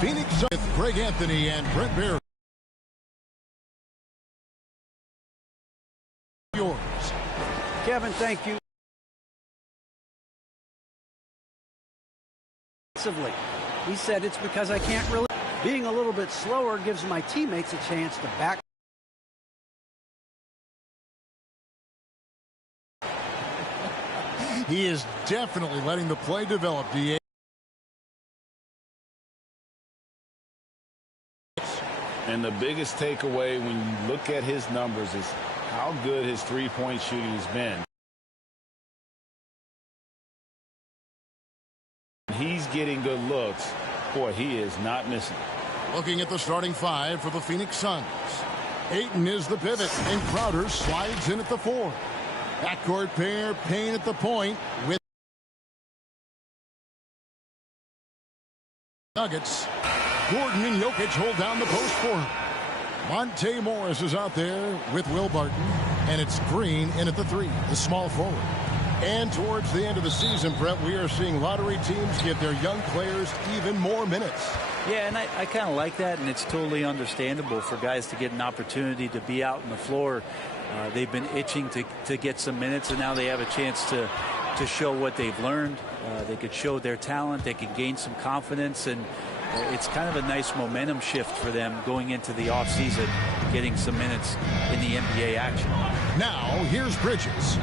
Phoenix with Greg Anthony and Brent Barry. Yours. Kevin, thank you. He said it's because I can't really. Being a little bit slower gives my teammates a chance to back. He is definitely letting the play develop, DA. And the biggest takeaway when you look at his numbers is how good his three-point shooting has been. He's getting good looks. Boy, he is not missing. Looking at the starting five for the Phoenix Suns. Ayton is the pivot, and Crowder slides in at the 4. Backcourt pair, Payne at the point with Nuggets. Gordon and Jokic hold down the post for him. Monte Morris is out there with Will Barton, and it's Green in at the 3, the small forward. And towards the end of the season, Brett, we are seeing lottery teams give their young players even more minutes. Yeah, and I kind of like that, and it's totally understandable for guys to get an opportunity to be out on the floor. They've been itching to get some minutes, and now they have a chance to show what they've learned. They could show their talent. They could gain some confidence, and it's kind of a nice momentum shift for them going into the offseason, getting some minutes in the NBA action. Now, here's Bridges.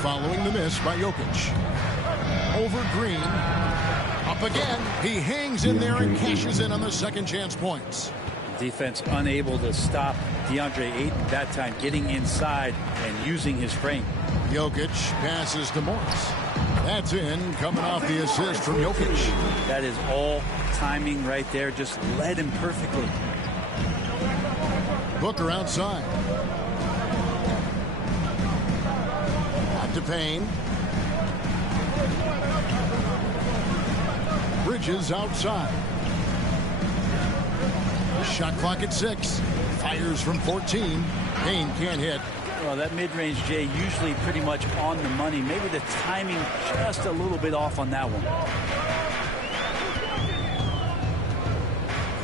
Following the miss by Jokic. Over Green. Up again. He hangs in there and cashes in on the second chance points. Defense unable to stop DeAndre Ayton that time, getting inside and using his frame. Jokic passes to Morris. That's in, coming off the assist from Jokic. That is all timing right there. Just led him perfectly. Booker outside. Back to Payne. Bridges outside. Shot clock at 6. Fires from 14. Payne can't hit. Well, that mid-range, Jay, usually pretty much on the money. Maybe the timing just a little bit off on that one.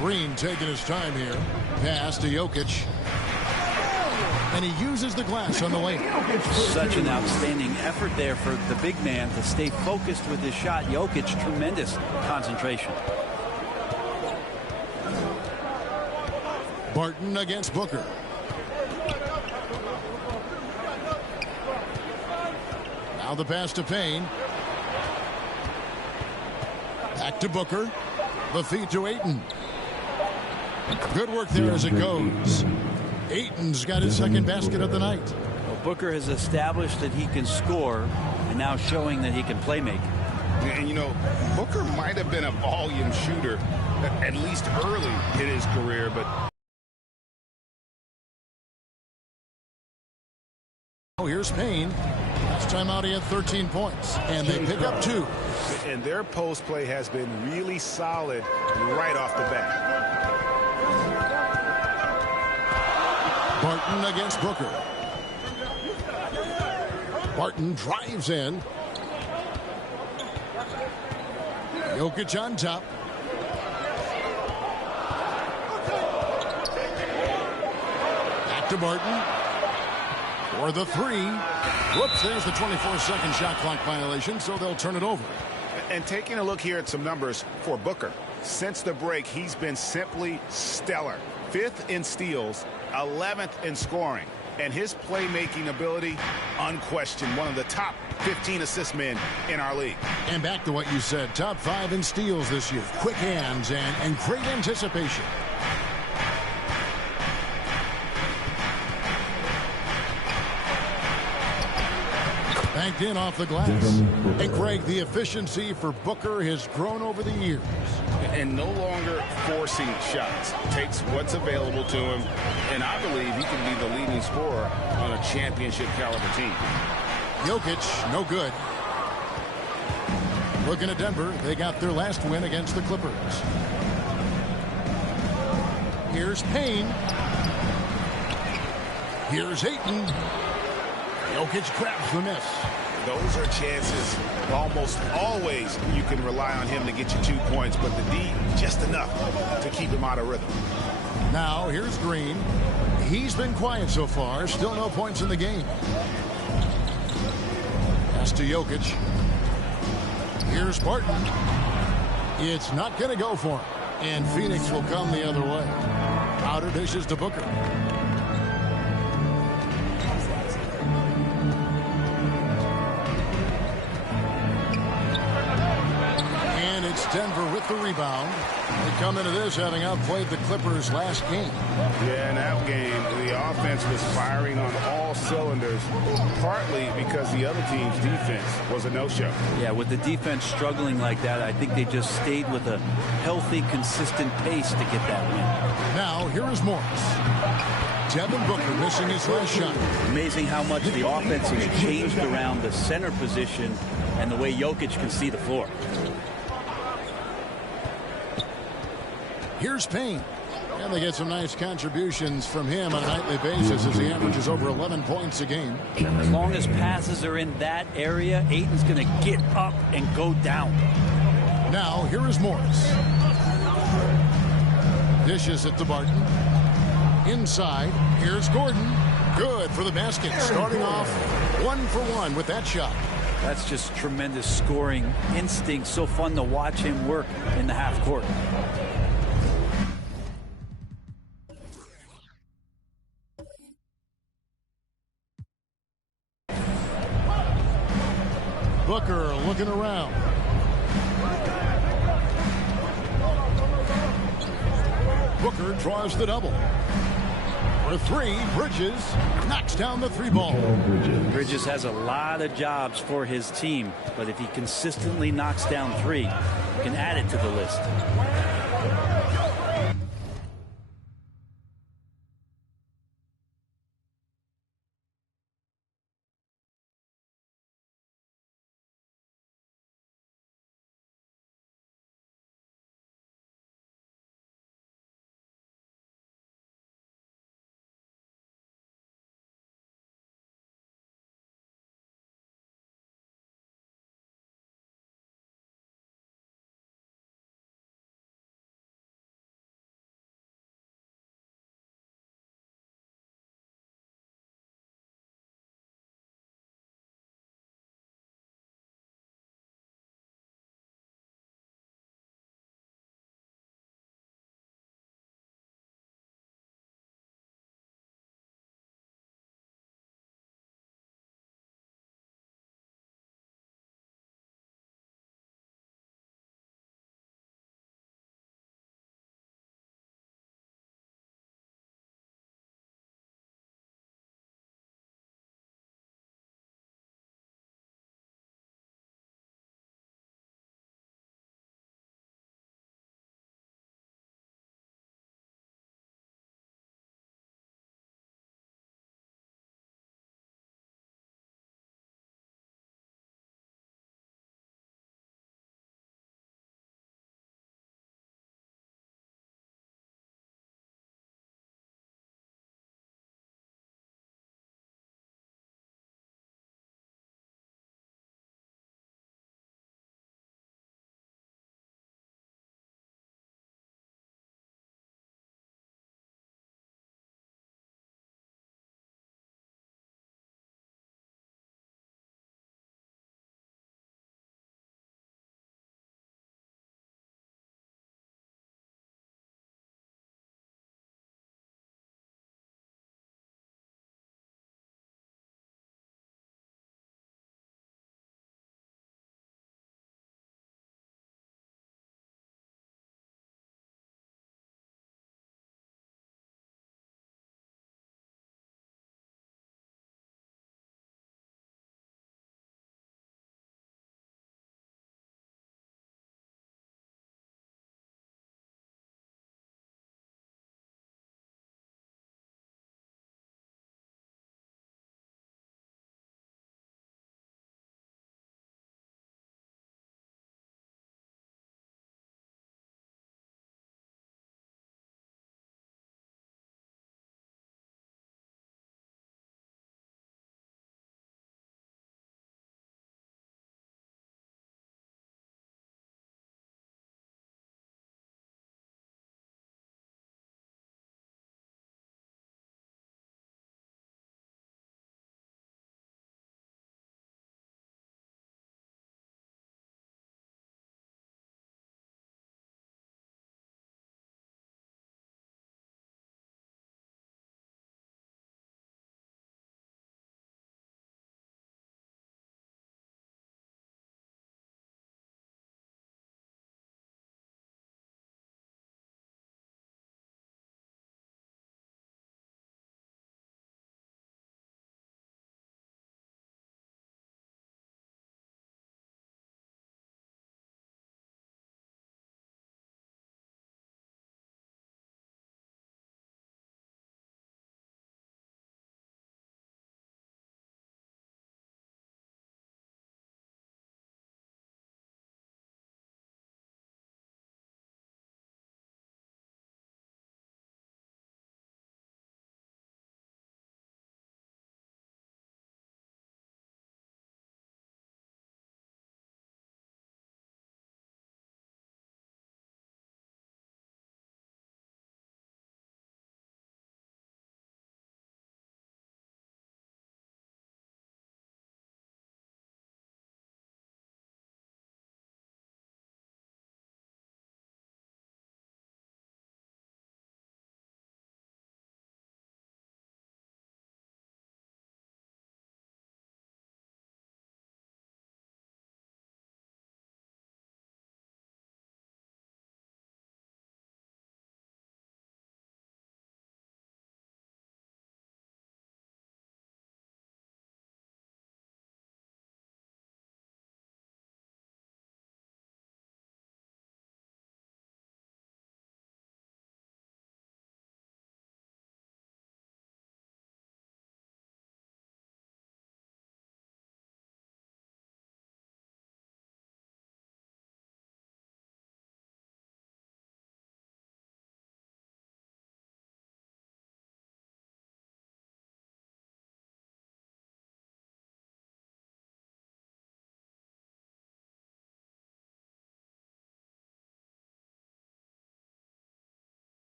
Green taking his time here. Pass to Jokic. And he uses the glass on the lane. Such an outstanding effort there for the big man to stay focused with his shot. Jokic, tremendous concentration. Barton against Booker. Now the pass to Payne. Back to Booker. The feed to Ayton. Good work there as it goes. Ayton's got his second basket of the night. Well, Booker has established that he can score and now showing that he can play make. And, you know, Booker might have been a volume shooter, at least early in his career, but... Oh, here's Payne. Last time out he had 13 points, and they pick up 2. And their post play has been really solid right off the bat. Barton against Booker. Barton drives in. Jokic on top. Back to Barton. For the 3. Whoops, there's the 24-second shot clock violation, so they'll turn it over. And taking a look here at some numbers for Booker. Since the break, he's been simply stellar. 5th in steals, 11th in scoring. And his playmaking ability, unquestioned, one of the top 15 assist men in our league. And back to what you said, top 5 in steals this year. Quick hands and great anticipation. Banked in off the glass. And Greg, the efficiency for Booker has grown over the years. And no longer forcing shots. Takes what's available to him. And I believe he can be the leading scorer on a championship caliber team. Jokic, no good. Looking at Denver, they got their last win against the Clippers. Here's Payne. Here's Ayton. Jokic grabs the miss. Those are chances almost always you can rely on him to get you 2 points, but the D, just enough to keep him out of rhythm. Now, here's Green. He's been quiet so far. Still no points in the game. Pass to Jokic. Here's Barton. It's not going to go for him. And Phoenix will come the other way. Outer dishes to Booker. And it's Denver with the rebound. They come into this having outplayed the Clippers last game. Yeah, in that game, the offense was firing on all cylinders, partly because the other team's defense was a no-show. Yeah, with the defense struggling like that, I think they just stayed with a healthy, consistent pace to get that win. Now, here is Morris. Devin Booker missing his last shot. Amazing how much the offense has changed around the center position and the way Jokic can see the floor. Here's Payne. And they get some nice contributions from him on a nightly basis as he averages over 11 points a game. As long as passes are in that area, Ayton's going to get up and go down. Now, here is Morris. Dishes it to Barton. Inside, here's Gordon. Good for the basket. Starting off 1 for 1 with that shot. That's just tremendous scoring instinct. So fun to watch him work in the half court. Booker looking around. Booker draws the double. For three, Bridges knocks down the three ball. Bridges has a lot of jobs for his team, but if he consistently knocks down three, he can add it to the list.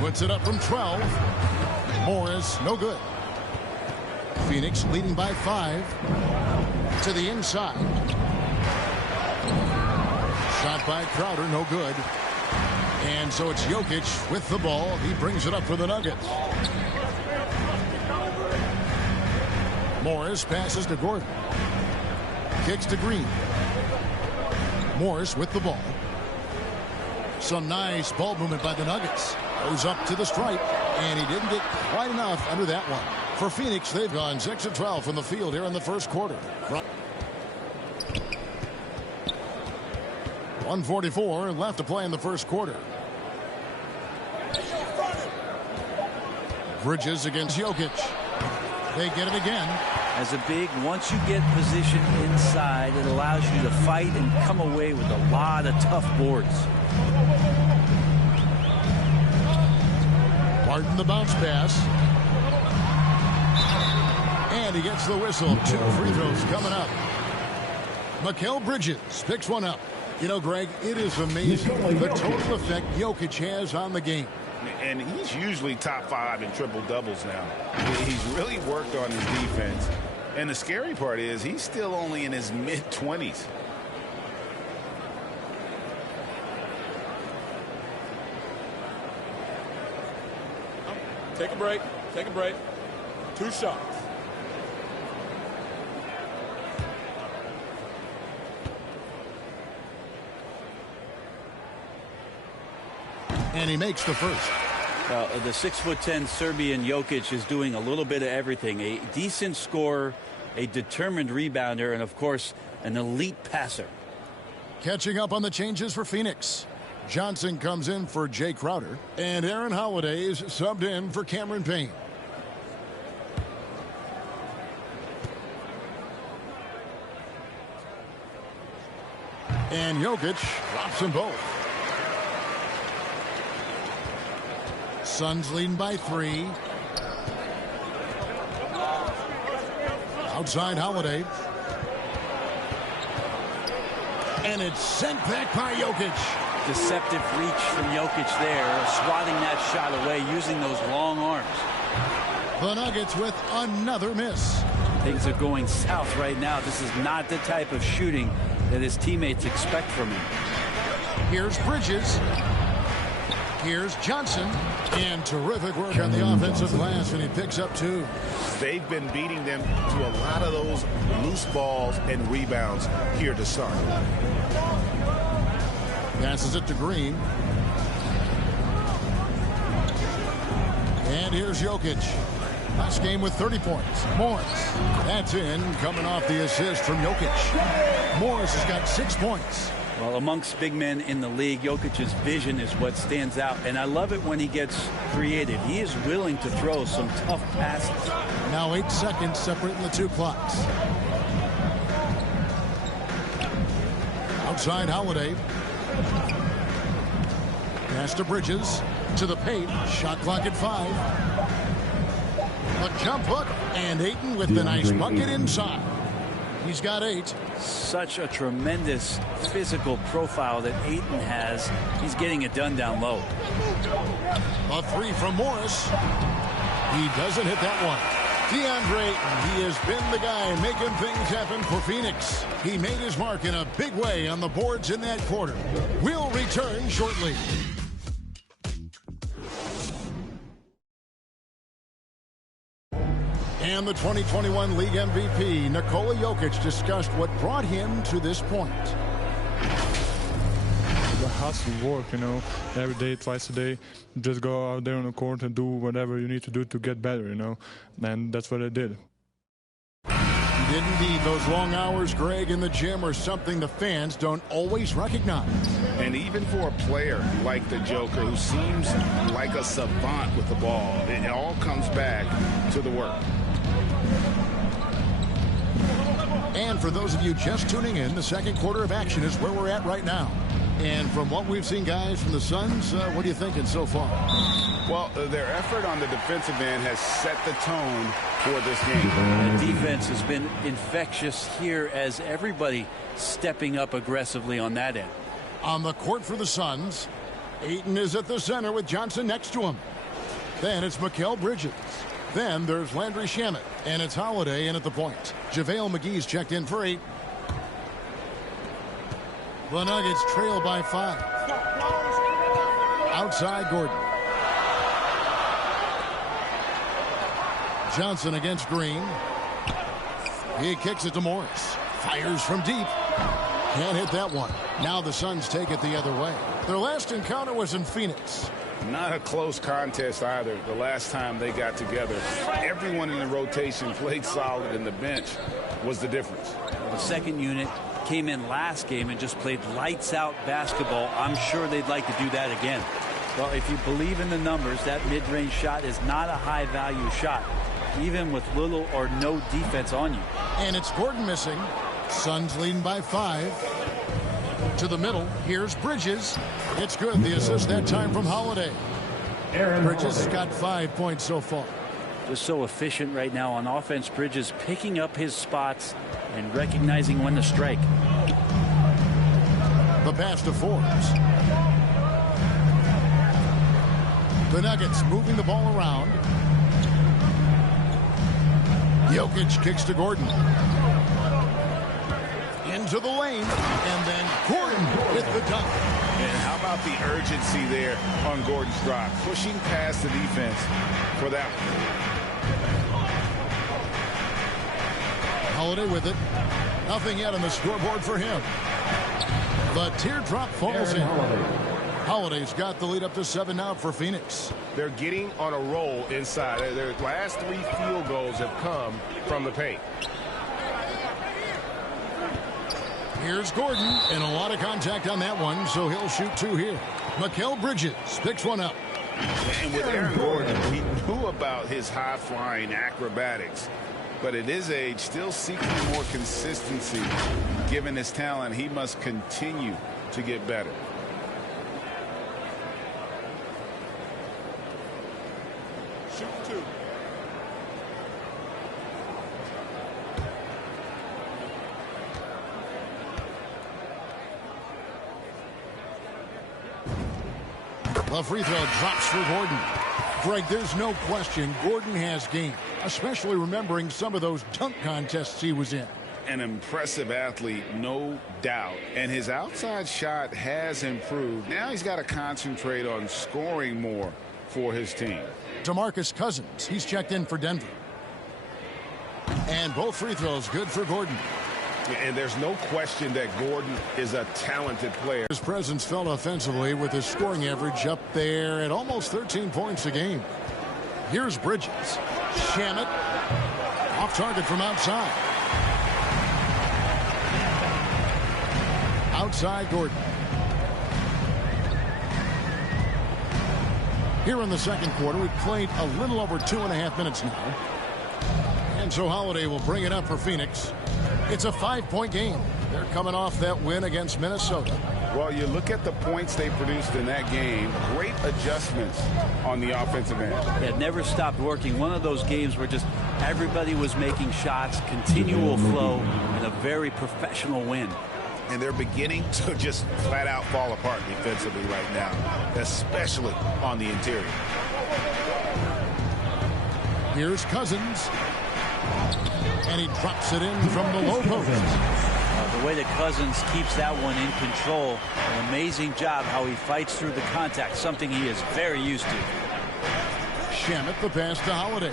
Puts it up from 12. Morris, no good. Phoenix leading by 5. To the inside. Shot by Crowder, no good. And so it's Jokic with the ball. He brings it up for the Nuggets. Morris passes to Gordon. Kicks to Green. Morris with the ball. Some nice ball movement by the Nuggets. Goes up to the stripe, and he didn't get quite enough under that one. For Phoenix, they've gone 6 of 12 from the field here in the first quarter. 1:44 left to play in the first quarter. Bridges against Jokic. They get it again. As a big, once you get position inside, it allows you to fight and come away with a lot of tough boards. Martin the bounce pass. And he gets the whistle. 2 free throws coming up. Mikal Bridges picks one up. You know, Greg, it is amazing the total effect Jokic has on the game. And he's usually top 5 in triple doubles now. He's really worked on his defense. And the scary part is he's still only in his mid-20s. Take a break. Take a break. 2 shots. And he makes the first. The 6'10" Serbian Jokic is doing a little bit of everything. A decent scorer, a determined rebounder, and of course, an elite passer. Catching up on the changes for Phoenix. Johnson comes in for Jay Crowder, and Aaron Holiday is subbed in for Cameron Payne. And Jokic drops them both. Suns leading by 3. Outside Holiday. And it's sent back by Jokic. Deceptive reach from Jokic there, swatting that shot away, using those long arms. The Nuggets with another miss. Things are going south right now. This is not the type of shooting that his teammates expect from him. Here's Bridges. Here's Johnson. And terrific work on the offensive glass, and he picks up 2. They've been beating them to a lot of those loose balls and rebounds here to start. Passes it to Green. And here's Jokic. Last game with 30 points. Morris. That's in, coming off the assist from Jokic. Morris has got 6 points. Well, amongst big men in the league, Jokic's vision is what stands out. And I love it when he gets creative. He is willing to throw some tough passes. Now 8 seconds separating the 2 clocks. Outside Holiday. Pass to Bridges. To the paint. Shot clock at 5. A jump hook. And Ayton with the nice bucket inside. He's got 8. Such a tremendous physical profile that Ayton has. He's getting it done down low. A 3 from Morris. He doesn't hit that one. DeAndre Ayton, he has been the guy making things happen for Phoenix. He made his mark in a big way on the boards in that quarter. We'll return shortly. And the 2021 League MVP, Nikola Jokic, discussed what brought him to this point. The hustle work, you know, every day, twice a day. Just go out there on the court and do whatever you need to do to get better, you know. And that's what I did. He didn't need those long hours, Greg, in the gym or something the fans don't always recognize. And even for a player like the Joker, who seems like a savant with the ball, it all comes back to the work. And for those of you just tuning in, the second quarter of action is where we're at right now. And from what we've seen, guys, from the Suns, what are you thinking so far? Well, their effort on the defensive end has set the tone for this game. The defense has been infectious here as everybody stepping up aggressively on that end. On the court for the Suns, Ayton is at the center with Johnson next to him. Then it's Mikal Bridges. Then there's Landry Shamet. And it's Holiday in at the point. JaVale McGee's checked in for 8. The Nuggets trail by 5. Outside Gordon. Johnson against Green. He kicks it to Morris. Fires from deep. Can't hit that one. Now the Suns take it the other way. Their last encounter was in Phoenix. Not a close contest either. The last time they got together, everyone in the rotation played solid, and the bench was the difference. The second unit came in last game and just played lights out basketball. I'm sure they'd like to do that again. Well, if you believe in the numbers, that mid-range shot is not a high-value shot, even with little or no defense on you. And it's Gordon missing. Suns leading by 5. To the middle. Here's Bridges. It's good. The assist that time from Holiday. Bridges has got 5 points so far. Just so efficient right now on offense. Bridges picking up his spots and recognizing when to strike. The pass to Forbes. The Nuggets moving the ball around. Jokic kicks to Gordon. Into the lane, and then Gordon with the dunk. And how about the urgency there on Gordon's drive? Pushing past the defense for that one. Holiday with it. Nothing yet on the scoreboard for him. The teardrop falls in. Holiday's got the lead up to 7 now for Phoenix. They're getting on a roll inside. Their last 3 field goals have come from the paint. Here's Gordon, and a lot of contact on that one, so he'll shoot 2 here. Mikal Bridges picks one up. And with Aaron Gordon, we knew about his high-flying acrobatics. But at his age, still seeking more consistency. Given his talent, he must continue to get better. Shoot 2. The free throw drops for Gordon. Greg, there's no question Gordon has game, especially remembering some of those dunk contests he was in. An impressive athlete, no doubt. And his outside shot has improved. Now he's got to concentrate on scoring more for his team. DeMarcus Cousins, he's checked in for Denver. And both free throws good for Gordon. And there's no question that Gordon is a talented player. His presence felt offensively with his scoring average up there at almost 13 points a game. Here's Bridges. Shamet off target from outside. Outside Gordon. Here in the second quarter, we've played a little over 2.5 minutes now. And so Holiday will bring it up for Phoenix. It's a 5-point game. They're coming off that win against Minnesota. Well, you look at the points they produced in that game. Great adjustments on the offensive end. It never stopped working. One of those games where just everybody was making shots, continual flow, and a very professional win. And they're beginning to just flat out fall apart defensively right now, especially on the interior. Here's Cousins. And he drops it in from the low post. The way that Cousins keeps that one in control, an amazing job how he fights through the contact, something he is very used to. Shamet the pass to Holiday.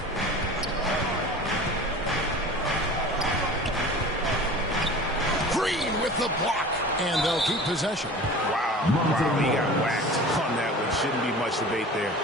Green with the block. And they'll keep possession. Wow, he got whacked on that one. Shouldn't be much debate there.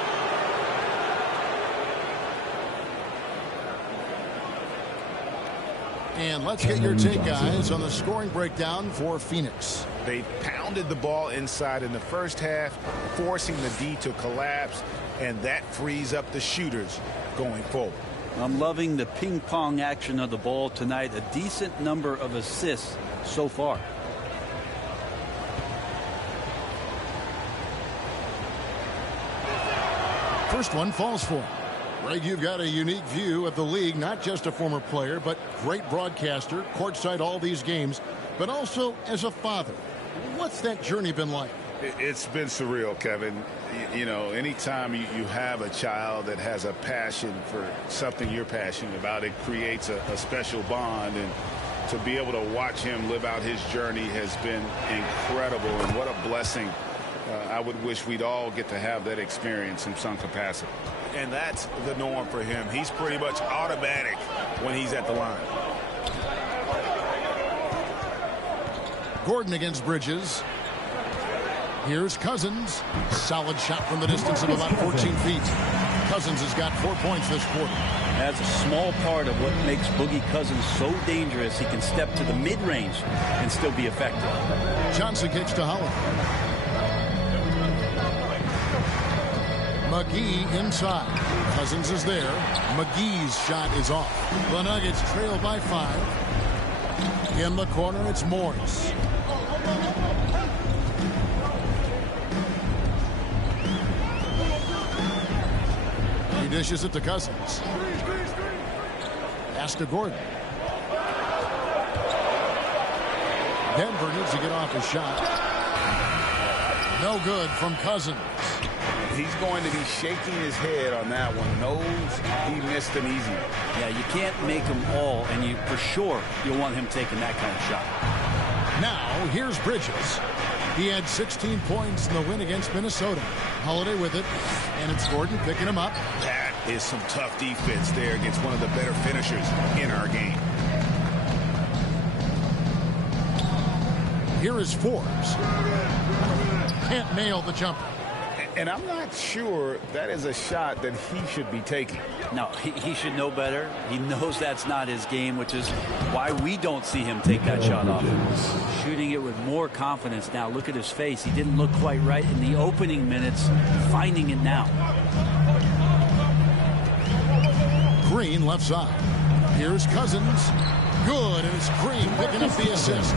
And let's get your take, guys, on the scoring breakdown for Phoenix. They pounded the ball inside in the first half, forcing the D to collapse, and that frees up the shooters going forward. I'm loving the ping-pong action of the ball tonight. A decent number of assists so far. First one falls for him. Greg, you've got a unique view of the league, not just a former player, but great broadcaster, courtside all these games, but also as a father. What's that journey been like? It's been surreal, Kevin. You know, anytime you have a child that has a passion for something you're passionate about, it creates a special bond. And to be able to watch him live out his journey has been incredible. And what a blessing. I would wish we'd all get to have that experience in some capacity. And that's the norm for him. He's pretty much automatic when he's at the line. Gordon against Bridges. Here's Cousins. Solid shot from the distance of about 14 feet. Cousins has got 4 points this quarter. That's a small part of what makes Boogie Cousins so dangerous. He can step to the mid-range and still be effective. Johnson kicks to Howard. McGee inside. Cousins is there. McGee's shot is off. The Nuggets trail by 5. In the corner, it's Morris. He dishes it to Cousins. Pass to Gordon. Denver needs to get off his shot. No good from Cousins. He's going to be shaking his head on that one. Knows he missed an easy one. Yeah, you can't make them all, and you for sure you'll want him taking that kind of shot. Now, here's Bridges. He had 16 points in the win against Minnesota. Holiday with it, and it's Gordon picking him up. That is some tough defense there against one of the better finishers in our game. Here is Forbes. Can't nail the jumper. And I'm not sure that is a shot that he should be taking. No, he should know better. He knows that's not his game, which is why we don't see him take that shot off. Shooting it with more confidence now. Look at his face. He didn't look quite right in the opening minutes. Finding it now. Green left side. Here's Cousins. Good, and it's Green picking up the assist.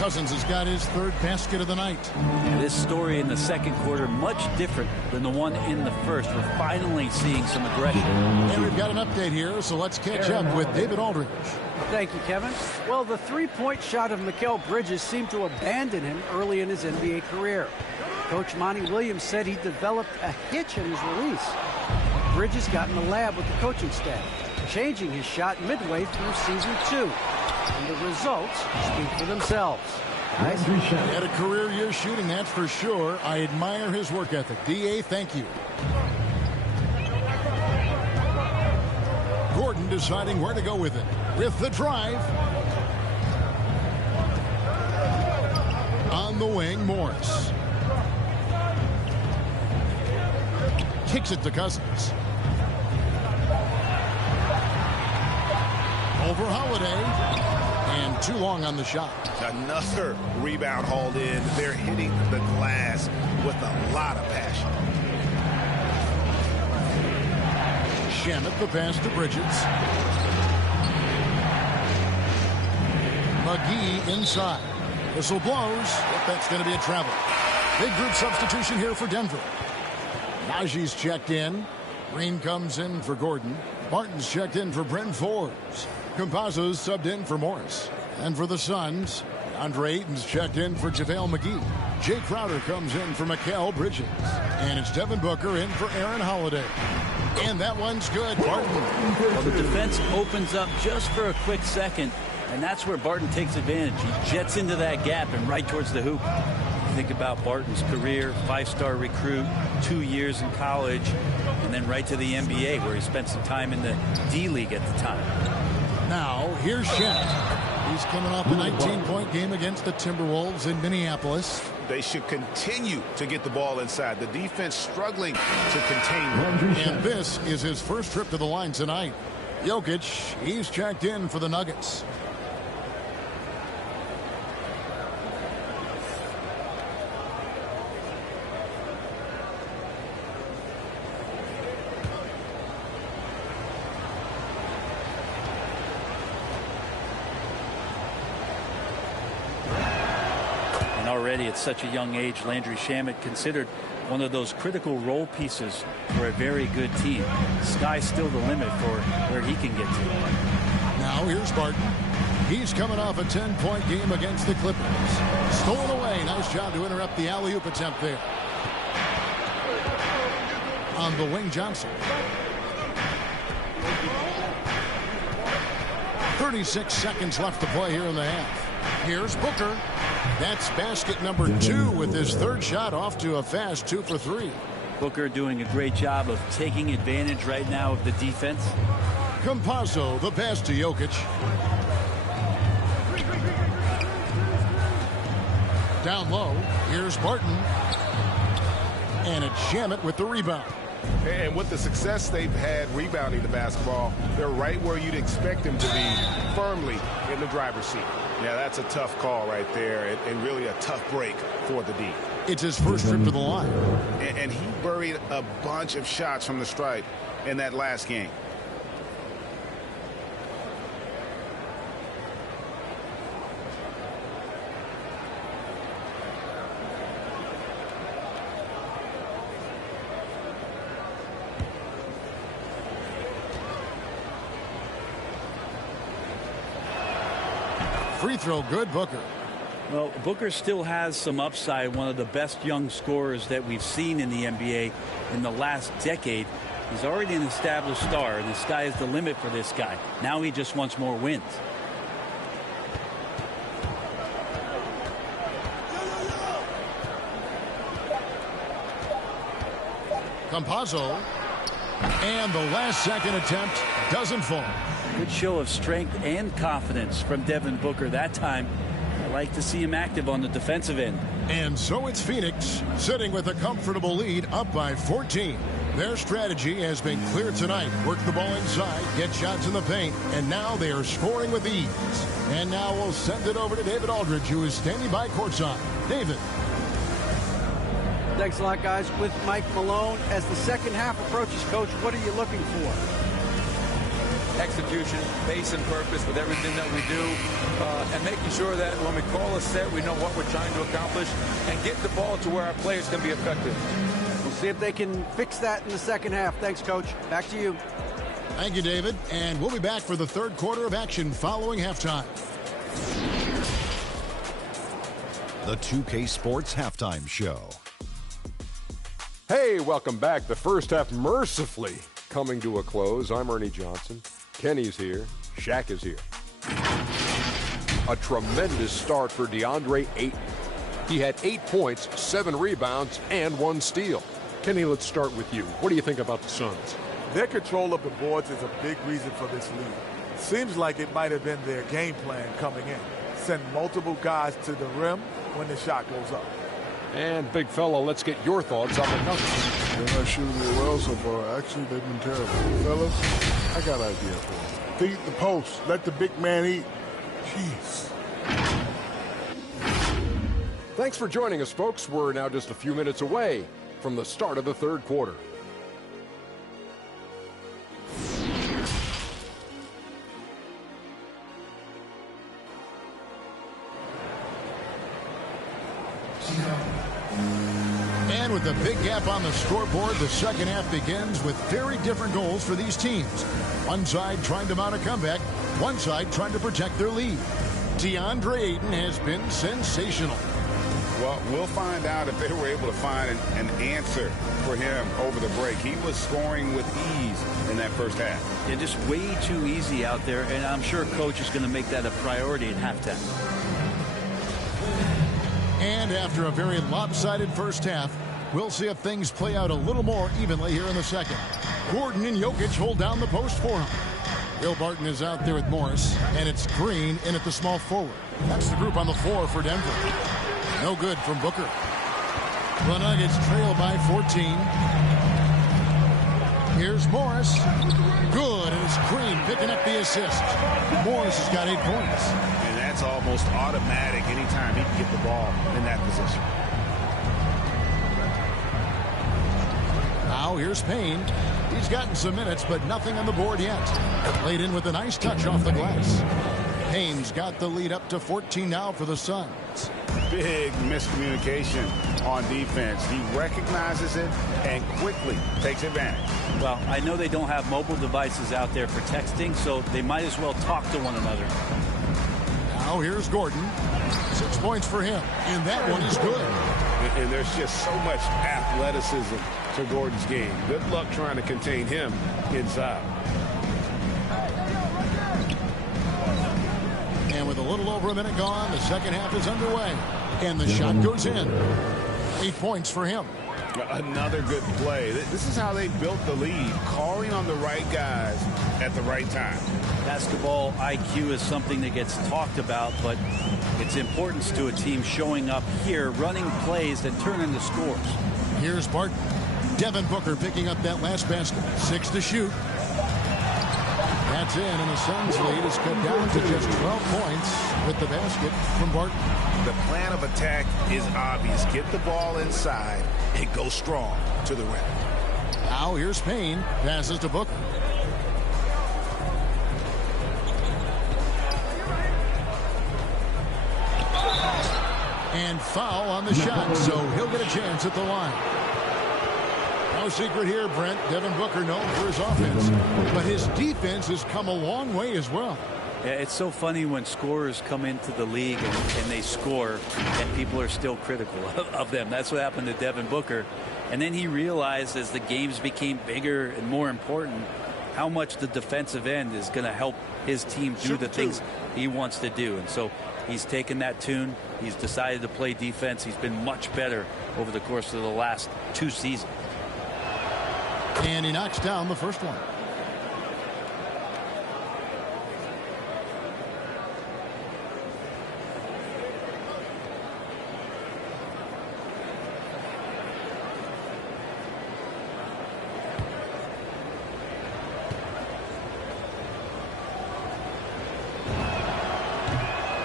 Cousins has got his 3rd basket of the night. This story in the second quarter much different than the one in the first. We're finally seeing some aggression. And we've got an update here, so let's catch up with David Aldridge. Thank you, Kevin. Well, the three-point shot of Mikal Bridges seemed to abandon him early in his NBA career. Coach Monty Williams said he developed a hitch in his release. Bridges got in the lab with the coaching staff, changing his shot midway through season 2. And the results speak for themselves. Guys, he had a career year shooting, that's for sure. I admire his work ethic. D.A., thank you. Gordon deciding where to go with it. With the drive. On the wing, Morris. Kicks it to Cousins. Over Holiday. And too long on the shot. Another rebound hauled in. They're hitting the glass with a lot of passion. Shamet the pass to Bridges. McGee inside. Whistle blows. Yep, that's going to be a travel. Big group substitution here for Denver. Najee's checked in. Green comes in for Gordon. Barton's checked in for Bryn Forbes. Campazzo's subbed in for Morris. And for the Suns, Andre Ayton's checked in for JaVale McGee. Jay Crowder comes in for Mikal Bridges. And it's Devin Booker in for Aaron Holiday. And that one's good. Barton. Well, the defense opens up just for a quick second, and that's where Barton takes advantage. He jets into that gap and right towards the hoop. Think about Barton's career, 5-star recruit, 2 years in college, and then right to the NBA where he spent some time in the D-League at the time. Now, here's Shaq. He's coming off a 19-point game against the Timberwolves in Minneapolis. They should continue to get the ball inside. The defense struggling to contain them. And this is his first trip to the line tonight. Jokic, he's checked in for the Nuggets. Already at such a young age, Landry Shamet considered one of those critical role pieces for a very good team. Sky's still the limit for where he can get to. Now here's Barton. He's coming off a 10-point game against the Clippers. Stolen away. Nice job to interrupt the alley-oop attempt there. On the wing, Johnson. 36 seconds left to play here in the half. Here's Booker. That's basket number 2 with his third shot off to a fast 2 for 3. Booker doing a great job of taking advantage right now of the defense. Campazzo, the pass to Jokic. Down low, here's Barton. And it's Shamet with the rebound. And with the success they've had rebounding the basketball, they're right where you'd expect them to be, firmly in the driver's seat. Yeah, that's a tough call right there, and really a tough break for the D. It's his first trip to the line. And he buried a bunch of shots from the stripe in that last game. Free throw good, Booker. Well, Booker still has some upside, one of the best young scorers that we've seen in the NBA in the last decade. He's already an established star, and the sky is the limit for this guy. Now he just wants more wins. Campazzo. And the last second attempt doesn't fall. Good show of strength and confidence from Devin Booker that time. I like to see him active on the defensive end. And so it's Phoenix sitting with a comfortable lead up by 14. Their strategy has been clear tonight. Work the ball inside, get shots in the paint, and now they are scoring with ease. And now we'll send it over to David Aldridge, who is standing by courtside. David. Thanks a lot, guys. With Mike Malone, as the second half approaches, Coach, what are you looking for? Execution, pace and purpose with everything that we do, and making sure that when we call a set, we know what we're trying to accomplish and get the ball to where our players can be effective. We'll see if they can fix that in the second half. Thanks, Coach. Back to you. Thank you, David. And we'll be back for the third quarter of action following halftime. The 2K Sports Halftime Show. Hey, welcome back. The first half mercifully coming to a close. I'm Ernie Johnson. Kenny's here. Shaq is here. A tremendous start for DeAndre Ayton. He had 8 points, 7 rebounds, and 1 steal. Kenny, let's start with you. What do you think about the Suns? Their control of the boards is a big reason for this lead. Seems like it might have been their game plan coming in. Send multiple guys to the rim when the shot goes up. And, big fella, let's get your thoughts on the Nuggets. They're not shooting it well so far. Actually, they've been terrible. Fellas, I got an idea for them. Feed the post. Let the big man eat. Jeez. Thanks for joining us, folks. We're now just a few minutes away from the start of the third quarter. And with a big gap on the scoreboard, the second half begins with very different goals for these teams. One side trying to mount a comeback, one side trying to protect their lead. DeAndre Ayton has been sensational. Well, we'll find out if they were able to find an answer for him over the break. He was scoring with ease in that first half. Yeah, just way too easy out there, and I'm sure Coach is going to make that a priority at halftime. And after a very lopsided first half, we'll see if things play out a little more evenly here in the second. Gordon and Jokic hold down the post for him. Will Barton is out there with Morris, and it's Green in at the small forward. That's the group on the floor for Denver. No good from Booker. The Nuggets trail by 14. Here's Morris. Good, and it's Green picking up the assist. Morris has got 8 points. And that's almost automatic anytime he can get the ball in that position. Now here's Payne. He's gotten some minutes, but nothing on the board yet. Laid in with a nice touch off the glass. Payne's got the lead up to 14 now for the Suns. Big miscommunication on defense. He recognizes it and quickly takes advantage. Well, I know they don't have mobile devices out there for texting, so they might as well talk to one another. Now here's Gordon. 6 points for him. And that one is good. And there's just so much athleticism to Gordon's game. Good luck trying to contain him inside. And with a little over a minute gone, the second half is underway. And the shot goes in. 8 points for him. Another good play. This is how they built the lead, calling on the right guys at the right time. Basketball IQ is something that gets talked about, but its importance to a team showing up here, running plays that turn into scores. Here's Barton. Devin Booker picking up that last basket. 6 to shoot. That's in, and the Suns lead is cut down to just 12 points with the basket from Barton. The plan of attack is obvious. Get the ball inside and go strong to the rim. Now here's Payne. Passes to Booker. And foul on the shot, so he'll get a chance at the line. No secret here, Brent. Devin Booker known for his offense, but his defense has come a long way as well. Yeah, it's so funny when scorers come into the league and they score and people are still critical of them. That's what happened to Devin Booker. And then he realized as the games became bigger and more important how much the defensive end is going to help his team do the things he wants to do. And so he's taken that tune. He's decided to play defense. He's been much better over the course of the last 2 seasons. And he knocks down the first one.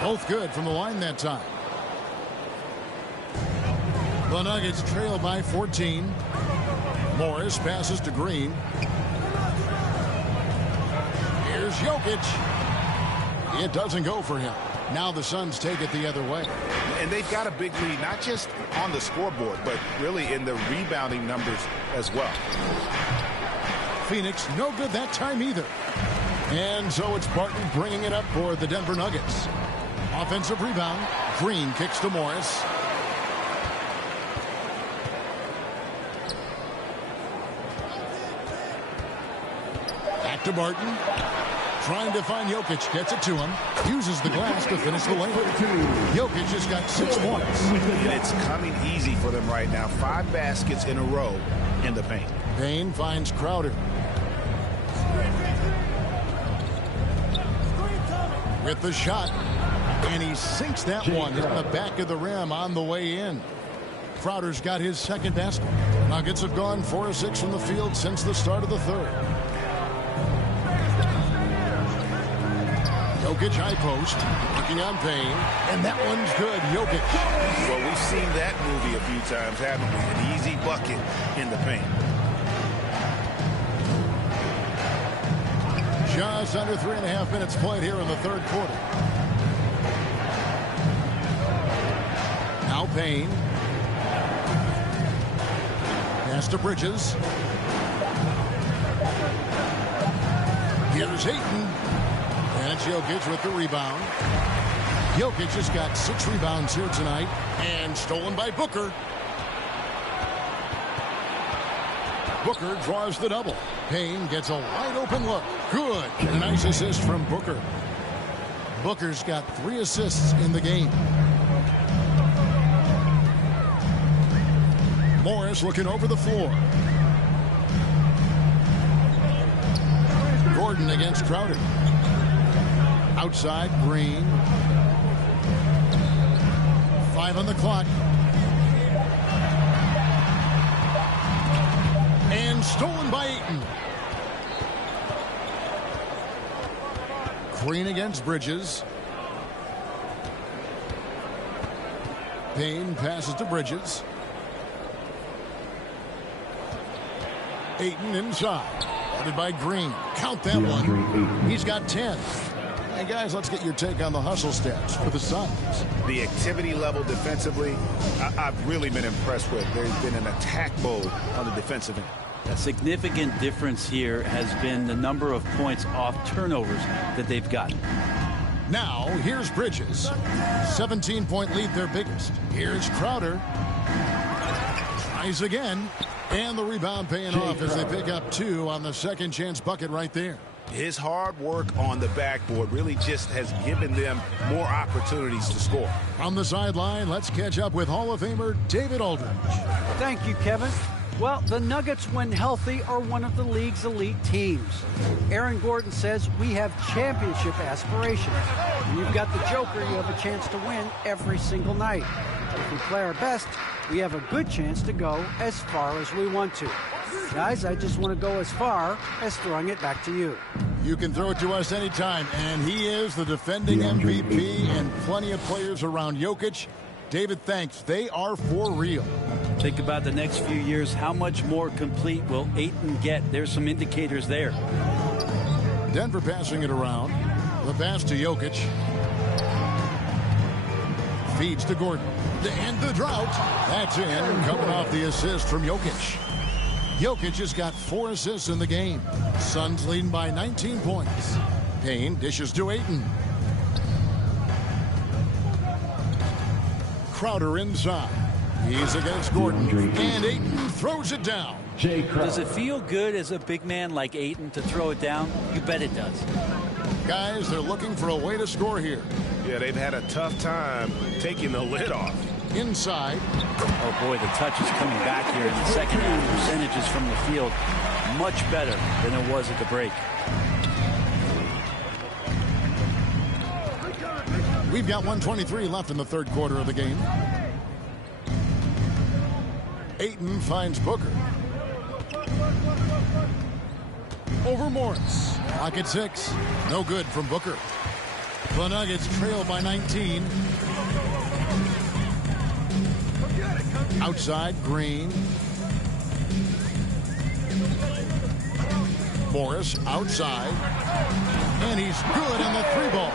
Both good from the line that time. The Nuggets trail by 14. Morris passes to Green. Here's Jokic. It doesn't go for him. Now the Suns take it the other way. And they've got a big lead, not just on the scoreboard, but really in the rebounding numbers as well. Phoenix no good that time either. And so it's Barton bringing it up for the Denver Nuggets. Offensive rebound. Green kicks to Morris. Back to Barton. Trying to find Jokic. Gets it to him. Uses the glass to finish the lane. Jokic has got 6 points. And it's coming easy for them right now. 5 baskets in a row in the paint. Payne finds Crowder. With the shot. And he sinks that one in the back of the rim on the way in. Crowder's got his second basket. Nuggets have gone 4 of 6 from the field since the start of the third. Jokic high post, working on Payne, and that one's good. Jokic. Well, we've seen that movie a few times, haven't we? An easy bucket in the paint. Just under 3.5 minutes played here in the third quarter. Now Payne. Pass to Bridges. Here's Ayton. And it's Jokic with the rebound. Jokic has got 6 rebounds here tonight. And stolen by Booker. Booker draws the double. Payne gets a wide open look. Good. A nice assist from Booker. Booker's got 3 assists in the game. Morris looking over the floor. Gordon against Crowder. Outside, Green. 5 on the clock. And stolen by Ayton. Green against Bridges. Payne passes to Bridges. Ayton inside. Guarded by Green. Count that one. He's got 10. Hey, guys, let's get your take on the hustle stats for the Suns. The activity level defensively, I've really been impressed with. There's been an attack mode on the defensive end. A significant difference here has been the number of points off turnovers that they've gotten. Now, here's Bridges. 17-point lead, their biggest. Here's Crowder. Tries again. And the rebound paying off as they pick up 2 on the second chance bucket right there. His hard work on the backboard really just has given them more opportunities to score. From the sideline, let's catch up with Hall of Famer David Aldridge. Thank you, Kevin. Well, the Nuggets, when healthy, are one of the league's elite teams. Aaron Gordon says we have championship aspirations. When you've got the Joker, you have a chance to win every single night. If we play our best, we have a good chance to go as far as we want to. Guys, I just want to go as far as throwing it back to you. You can throw it to us anytime, and he is the defending MVP and plenty of players around Jokic. David, thanks. They are for real. Think about the next few years. How much more complete will Ayton get? There's some indicators there. Denver passing it around. The pass to Jokic. Feeds to Gordon. To end the drought. That's in. Coming off the assist from Jokic. Jokic has got 4 assists in the game. Suns leading by 19 points. Payne dishes to Ayton. Crowder inside. He's against Gordon. And Ayton throws it down. Does it feel good as a big man like Ayton to throw it down? You bet it does. Guys, they're looking for a way to score here. Yeah, they've had a tough time taking the lid off. Inside. Oh, boy, the touch is coming back here in the second half. Percentages from the field much better than it was at the break. We've got 1:23 left in the third quarter of the game. Ayton finds Booker. Over Morris. Clock at 6. No good from Booker. The Nuggets trail by 19. Outside, Green. Morris outside. And he's good on the 3-ball.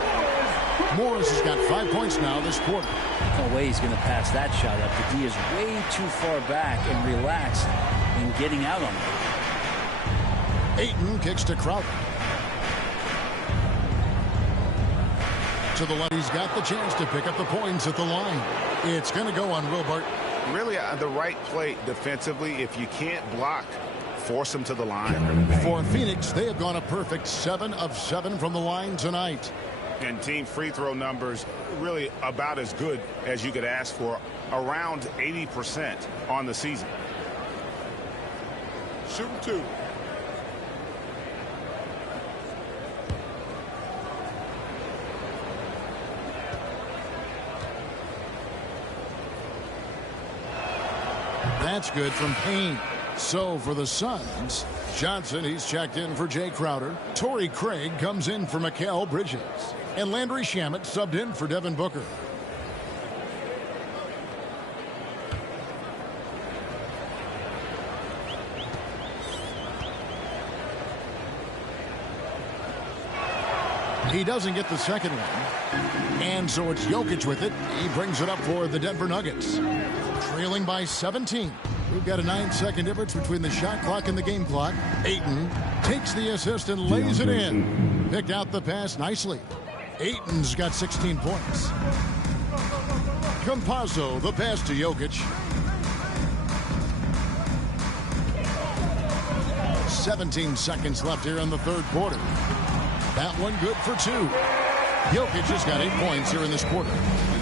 Morris has got 5 points now this quarter. No way he's going to pass that shot up. The D is way too far back and relaxed in getting out on it. Ayton kicks to Crowder. To the left, he's got the chance to pick up the points at the line. It's going to go on Wilbert. Really the right play defensively. If you can't block, force him to the line. For Phoenix, they have gone a perfect 7 of 7 from the line tonight. And team free throw numbers really about as good as you could ask for, around 80% on the season. Shooting 2. That's good from Payne. So for the Suns, Johnson, he's checked in for Jay Crowder. Torrey Craig comes in for Mikal Bridges. And Landry Shamet subbed in for Devin Booker. He doesn't get the second one. And so it's Jokic with it. He brings it up for the Denver Nuggets. Trailing by 17. We've got a 9-second difference between the shot clock and the game clock. Ayton takes the assist and lays it in. Picked out the pass nicely. Ayton's got 16 points. Campazzo, the pass to Jokic. 17 seconds left here in the third quarter. That one good for 2. Jokic has got 8 points here in this quarter.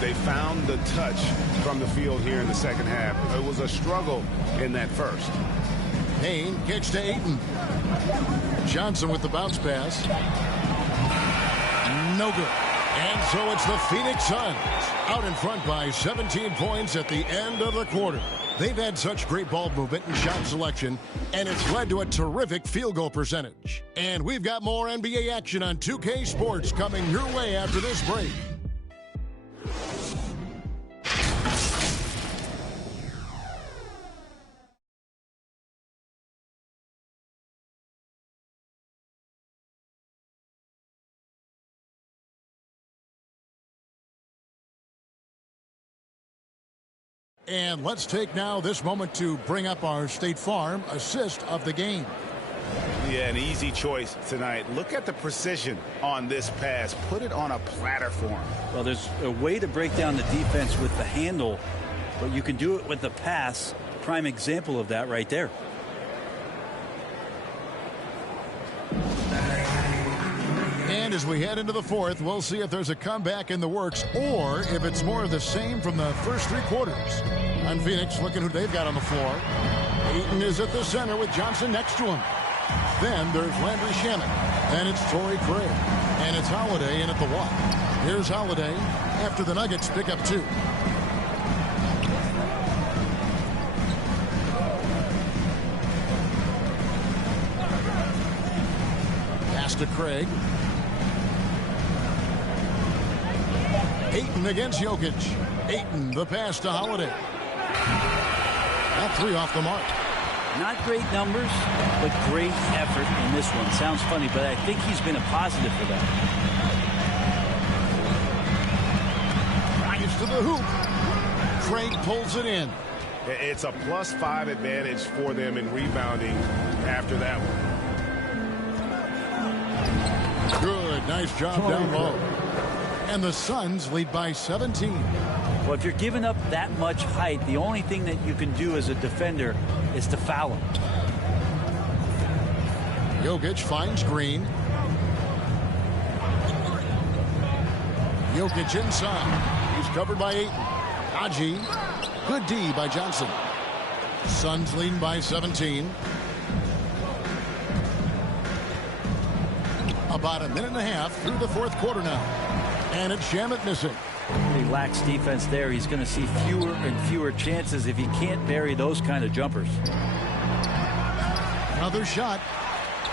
They found the touch from the field here in the second half. It was a struggle in that first. Payne kicks to Ayton. Johnson with the bounce pass. No good. And so it's the Phoenix Suns out in front by 17 points at the end of the quarter. They've had such great ball movement and shot selection, and it's led to a terrific field goal percentage. And we've got more NBA action on 2K Sports coming your way after this break. And let's take now this moment to bring up our State Farm assist of the game. Yeah, an easy choice tonight. Look at the precision on this pass. Put it on a platter for him. Well, there's a way to break down the defense with the handle, but you can do it with the pass. Prime example of that right there. And as we head into the fourth, we'll see if there's a comeback in the works or if it's more of the same from the first 3 quarters. On Phoenix, looking who they've got on the floor. Ayton is at the center with Johnson next to him. Then there's Landry Shamet. Then it's Torrey Craig. And it's Holiday in at the 1. Here's Holiday after the Nuggets pick up 2. Pass to Craig. Ayton against Jokic. Ayton, the pass to Holiday. That 3 off the mark. Not great numbers, but great effort in this one. Sounds funny, but I think he's been a positive for that. Rise to the hoop. Craig pulls it in. It's a +5 advantage for them in rebounding after that one. Good, nice job down low. And the Suns lead by 17. Well, if you're giving up that much height, the only thing that you can do as a defender is to foul him. Jokic finds Green. Jokic inside. He's covered by Ayton. Haji. Good D by Johnson. Suns lead by 17. About a minute and a half through the fourth quarter now. And it's Shamet missing. He lacks defense there. He's going to see fewer and fewer chances if he can't bury those kind of jumpers. Another shot.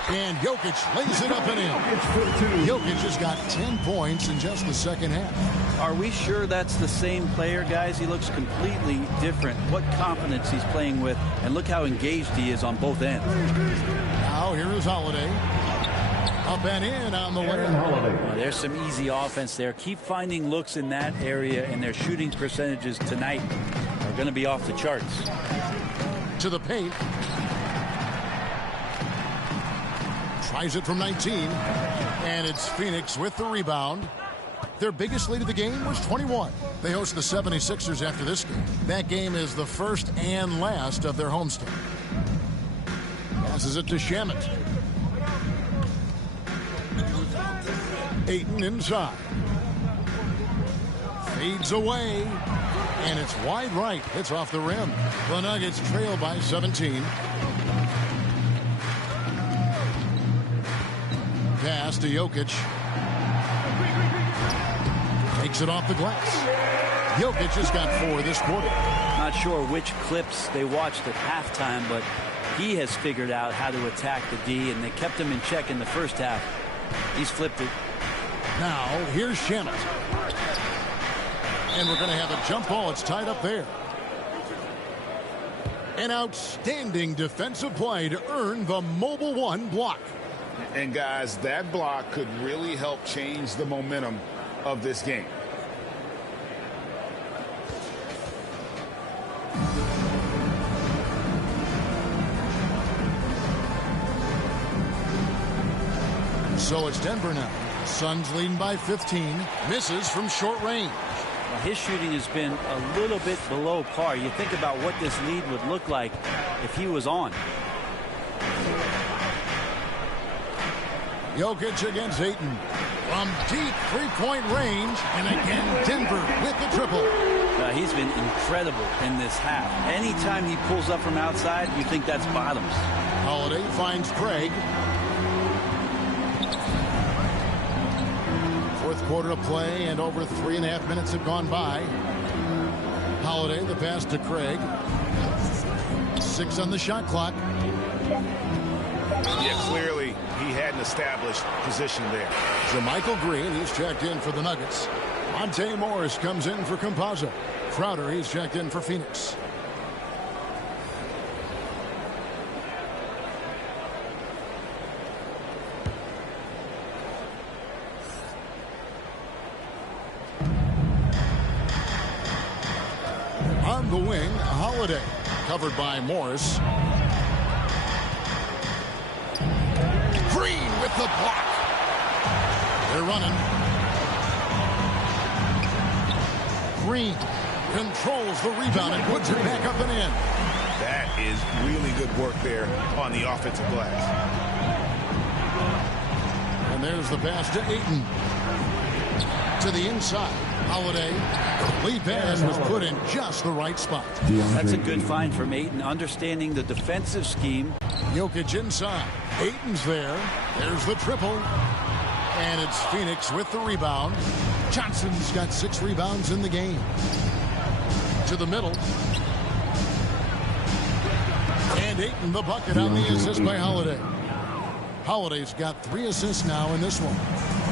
And Jokic lays it up and in. Jokic has got 10 points in just the second half. Are we sure that's the same player, guys? He looks completely different. What confidence he's playing with, and look how engaged he is on both ends. Now here is Holiday. Up and in on the way. Well, there's some easy offense there. Keep finding looks in that area, and their shooting percentages tonight are going to be off the charts. To the paint. Tries it from 19. And it's Phoenix with the rebound. Their biggest lead of the game was 21. They host the 76ers after this game. That game is the first and last of their homestand. Passes it to Shamet. Ayton inside. Fades away. And it's wide right. It's off the rim. The Nuggets trail by 17. Pass to Jokic. Takes it off the glass. Jokic has got 4 this quarter. Not sure which clips they watched at halftime, but he has figured out how to attack the D, and they kept him in check in the first half. He's flipped it. Now, here's Shamet. And we're going to have a jump ball. It's tied up there. An outstanding defensive play to earn the Mobile One block. And guys, that block could really help change the momentum of this game. So it's Denver now. Suns leading by 15. Misses from short range. Well, his shooting has been a little bit below par. You think about what this lead would look like if he was on. Jokic against Ayton. From deep three-point range. And again, Denver with the triple. He's been incredible in this half. Anytime he pulls up from outside, you think that's bottoms. Holiday finds Craig. Fourth quarter of play, and over 3.5 minutes have gone by. Holiday, the pass to Craig. 6 on the shot clock. Yeah, clearly he hadn't established position there. JaMychal Green, he's checked in for the Nuggets. Monte Morris comes in for Composo. Crowder, he's checked in for Phoenix. On the wing, Holiday, covered by Morris. with the block. They're running. Green controls the rebound and puts it back up and in. That is really good work there on the offensive glass. And there's the pass to Ayton. To the inside. Holiday. Lead pass was put in just the right spot. That's a good find from Ayton, understanding the defensive scheme. Jokic inside. Ayton's there. There's the triple. And it's Phoenix with the rebound. Johnson's got 6 rebounds in the game. To the middle. And Ayton the bucket on the assist by Holiday. Holiday's got 3 assists now in this one.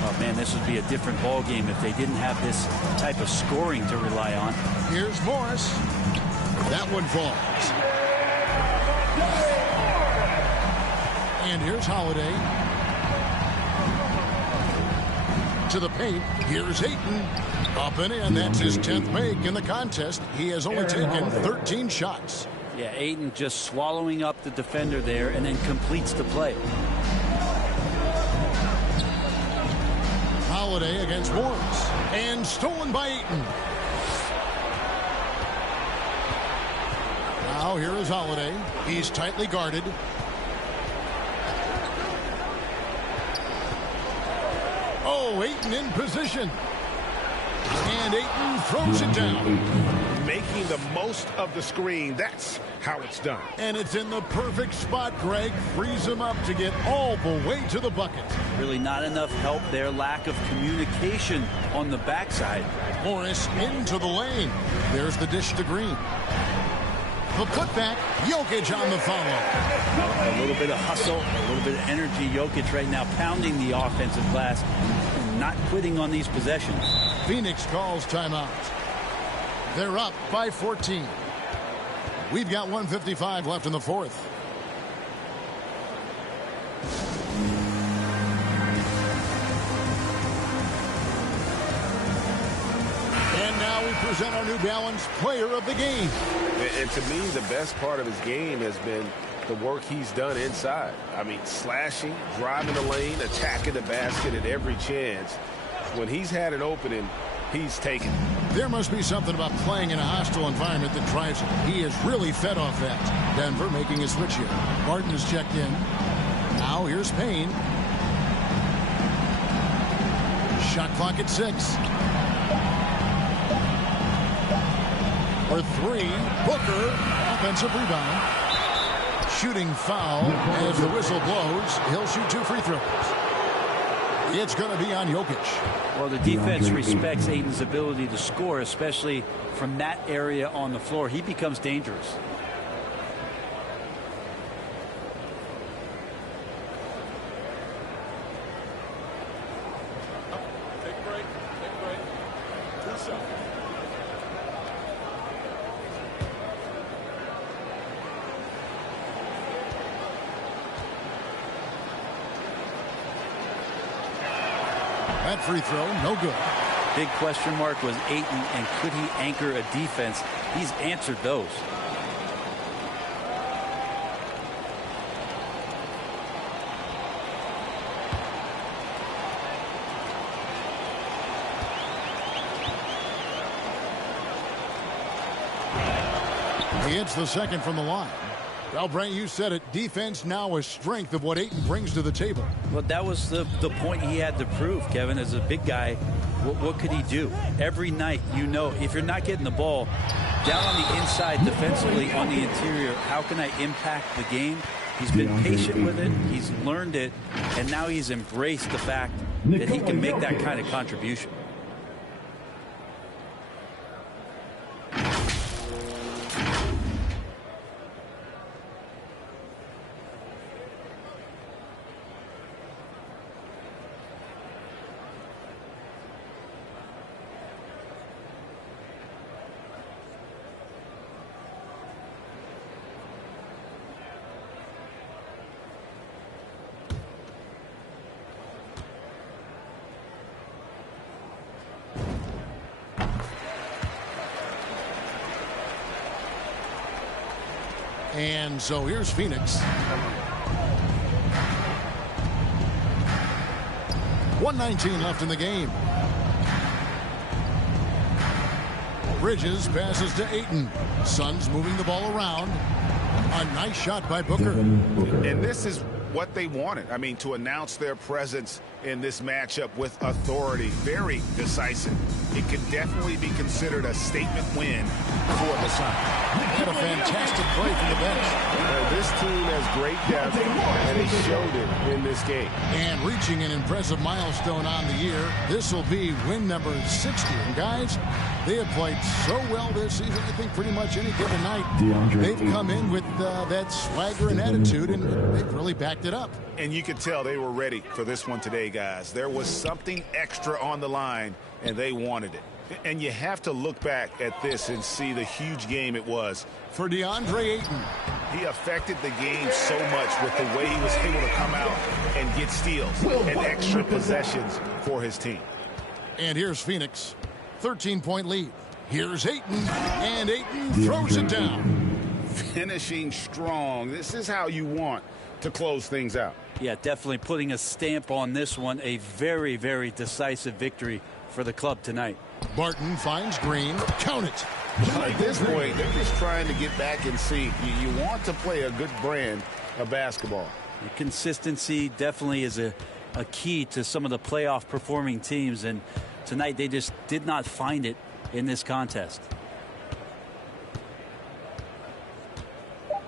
Oh, man, this would be a different ball game if they didn't have this type of scoring to rely on. Here's Morris. That one falls. And here's Holiday. To the paint. Here's Ayton. Up and in. That's his 10th make in the contest. He has only taken 13 shots. Yeah, Ayton just swallowing up the defender there and then completes the play. Holiday against Morris. And stolen by Ayton. Now here is Holiday. He's tightly guarded. Oh, Ayton in position. And Ayton throws it down. Making the most of the screen. That's how it's done. And it's in the perfect spot, Greg. Frees him up to get all the way to the bucket. Really not enough help there. Lack of communication on the backside. Morris into the lane. There's the dish to Green. The putback. Jokic on the follow. A little bit of hustle, a little bit of energy. Jokic right now pounding the offensive glass and not quitting on these possessions. Phoenix calls timeout. They're up by 14. We've got 1:55 left in the fourth. And now we present our New Balance player of the game. And to me, the best part of his game has been the work he's done inside. I mean, slashing, driving the lane, attacking the basket at every chance. When he's had an opening, he's taken it. There must be something about playing in a hostile environment that drives him. He has really fed off that. Denver making a switch here. Martin is checked in. Now here's Payne. Shot clock at 6. For 3, Booker, offensive rebound. Shooting foul as the whistle blows. He'll shoot 2 free throws. It's going to be on Jokic. Well, the defense respects Ayton's ability to score, especially from that area on the floor. He becomes dangerous. Take a break. Take a break. 2 seconds. That free throw, no good. Big question mark was Ayton, and could he anchor a defense? He's answered those. He hits the second from the line. Well, Brent, you said it. Defense now a strength of what Ayton brings to the table. Well, that was the point he had to prove, Kevin. As a big guy, what could he do? Every night, you know, if you're not getting the ball down on the inside defensively on the interior, how can I impact the game? He's been patient with it. He's learned it. And now he's embraced the fact that he can make that kind of contribution. And so here's Phoenix. 1:19 left in the game. Bridges passes to Ayton. Suns moving the ball around. A nice shot by Booker. And this is what they wanted. I mean, to announce their presence in this matchup with authority. Very decisive. It could definitely be considered a statement win for the Suns. And a fantastic play from the bench. This team has great depth, and they showed it in this game. And reaching an impressive milestone on the year, this will be win number 60. And guys, they have played so well this season. I think pretty much any given night, they've come in with that swagger and attitude, and they've really backed it up. And you could tell they were ready for this one today, guys. There was something extra on the line, and they wanted it. And you have to look back at this and see the huge game it was. For DeAndre Ayton. He affected the game so much with the way he was able to come out and get steals and extra possessions for his team. And here's Phoenix. 13-point lead. Here's Ayton, and Ayton throws it down. Finishing strong. This is how you want to close things out. Yeah, definitely putting a stamp on this one. A very, very decisive victory for the club tonight. Barton finds Green. Count it. At this point, they're just trying to get back in sync. You want to play a good brand of basketball. The consistency definitely is a key to some of the playoff performing teams, and tonight they just did not find it in this contest.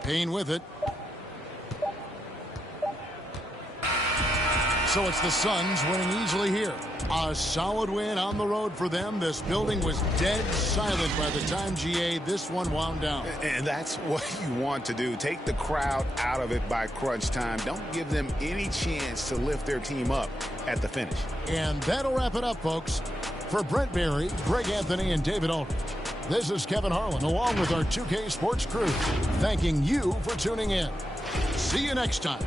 Payne with it. So it's the Suns winning easily here. A solid win on the road for them. This building was dead silent by the time, GA, this one wound down. And that's what you want to do. Take the crowd out of it by crunch time. Don't give them any chance to lift their team up at the finish. And that'll wrap it up, folks. For Brent Barry, Greg Anthony, and David Aldridge, this is Kevin Harlan, along with our 2K Sports crew, thanking you for tuning in. See you next time.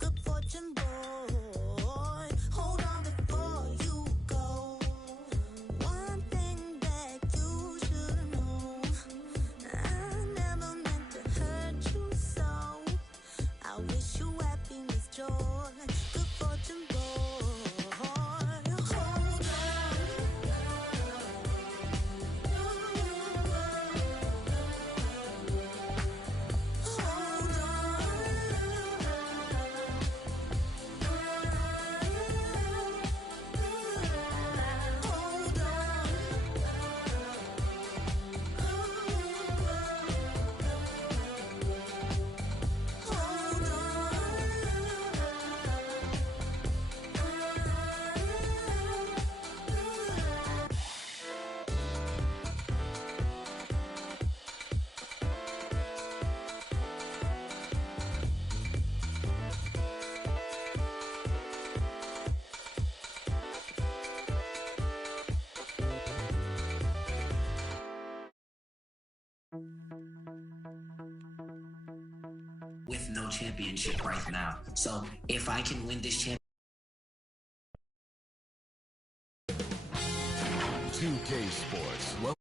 Good fortune, boy. with no championship right now. So if I can win this championship. 2K Sports.